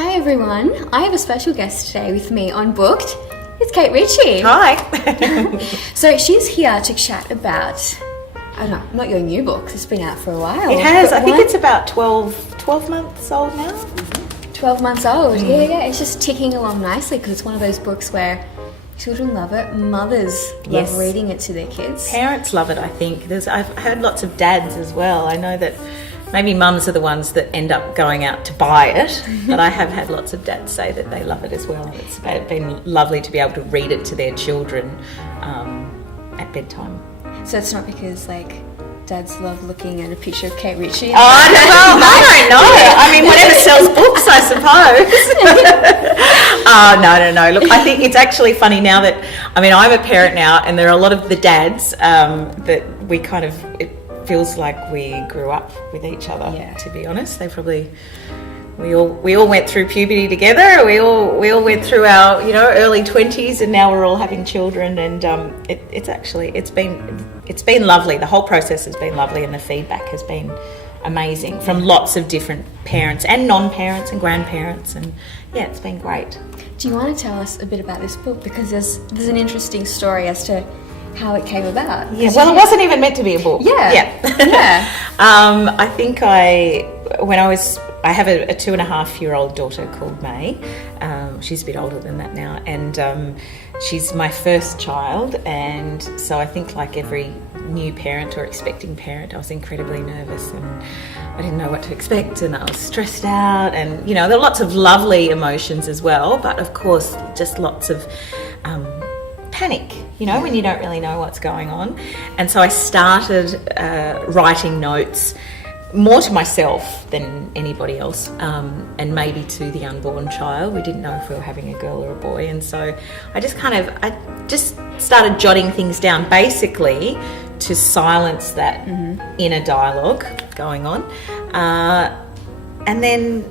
Hi everyone, I have a special guest today with me on Booked. It's Kate Ritchie. Hi. So she's here to chat about, I don't know, not your new book, it's been out for a while. It has, I think it's about 12 months old now. 12 months old, yeah, it's just ticking along nicely because it's one of those books where children love it, mothers love reading it to their kids. Parents love it, I think. I've heard lots of dads as well. I know that maybe mums are the ones that end up going out to buy it, but I have had lots of dads say that they love it as well. It's been lovely to be able to read it to their children at bedtime. So it's not because, like, dads love looking at a picture of Kate Ritchie? Oh, well, I don't know. I mean, whatever sells books, I suppose. No. Look, I think it's actually funny now that, I mean, I'm a parent now, and there are a lot of the dads that we kind of, it feels like we grew up with each other, to be honest. They probably, we all went through puberty together. We all went through our, early 20s, and now we're all having children, and it's been lovely. The whole process has been lovely, and the feedback has been amazing from lots of different parents and non-parents and grandparents, and it's been great. Do you want to tell us a bit about this book? Because there's an interesting story as to how it came about. Yeah, well, it wasn't even meant to be a book. Yeah. I think I have a 2.5-year-old daughter called May. She's a bit older than that now, and she's my first child, and so I think, like every new parent or expecting parent, I was incredibly nervous, and I didn't know what to expect, and I was stressed out, and there are lots of lovely emotions as well, but of course just lots of panic, when you don't really know what's going on. And so I started writing notes more to myself than anybody else, and maybe to the unborn child. We didn't know if we were having a girl or a boy, and so I just started jotting things down, basically to silence that inner dialogue going on, and then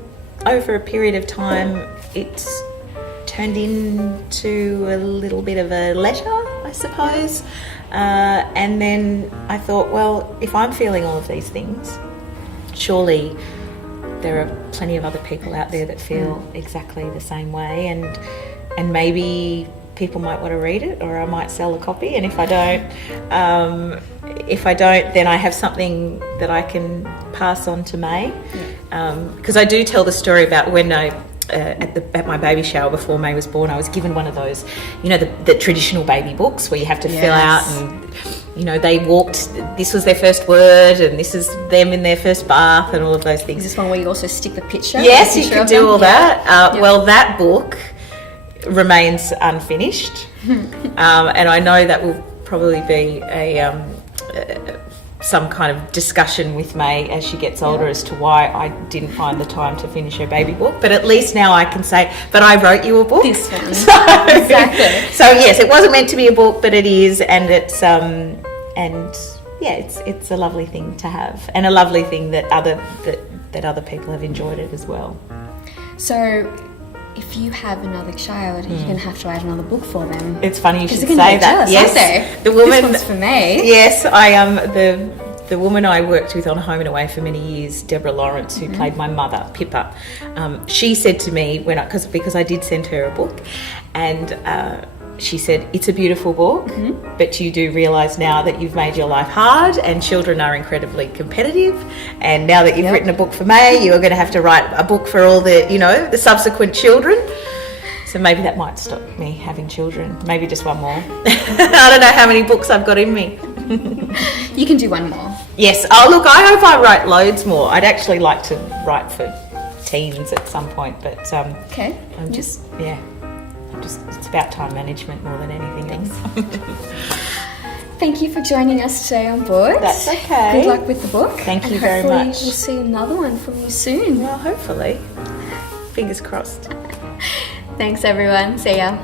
over a period of time it turned into a little bit of a letter, I suppose, and then I thought, well, if I'm feeling all of these things, surely there are plenty of other people out there that feel exactly the same way, and maybe people might want to read it, or I might sell a copy. And if I don't, then I have something that I can pass on to May, because I do tell the story about when at my baby shower before May was born, I was given one of those, the traditional baby books where you have to fill out, and they walked, this was their first word, and this is them in their first bath, and all of those things. Is this one where you also stick the picture? Yes, you can do all that. Well, that book remains unfinished, and I know that will probably be some kind of discussion with May as she gets older as to why I didn't find the time to finish her baby book. But at least now I can say, but I wrote you a book. This one. Exactly. So yes, it wasn't meant to be a book, but it is, and it's it's a lovely thing to have, and a lovely thing that other people have enjoyed it as well. So if you have another child, you're going to have to write another book for them. It's funny you should say that. Yes, the woman. This one's for me. Yes, I am the woman I worked with on Home and Away for many years, Deborah Lawrence, who played my mother, Pippa. She said to me because I did send her a book, and she said, it's a beautiful book, but you do realise now that you've made your life hard, and children are incredibly competitive, and now that you've written a book for May, you are going to have to write a book for all the, the subsequent children. So maybe that might stop me having children. Maybe just one more. I don't know how many books I've got in me. You can do one more. Yes. Oh, look, I hope I write loads more. I'd actually like to write for teens at some point, but okay. It's about time management more than anything else. Thank you for joining us today on board. That's okay. Good luck with the book. Thank you very much. Hopefully we'll see another one from you soon. Well, hopefully. Fingers crossed. Thanks everyone. See ya.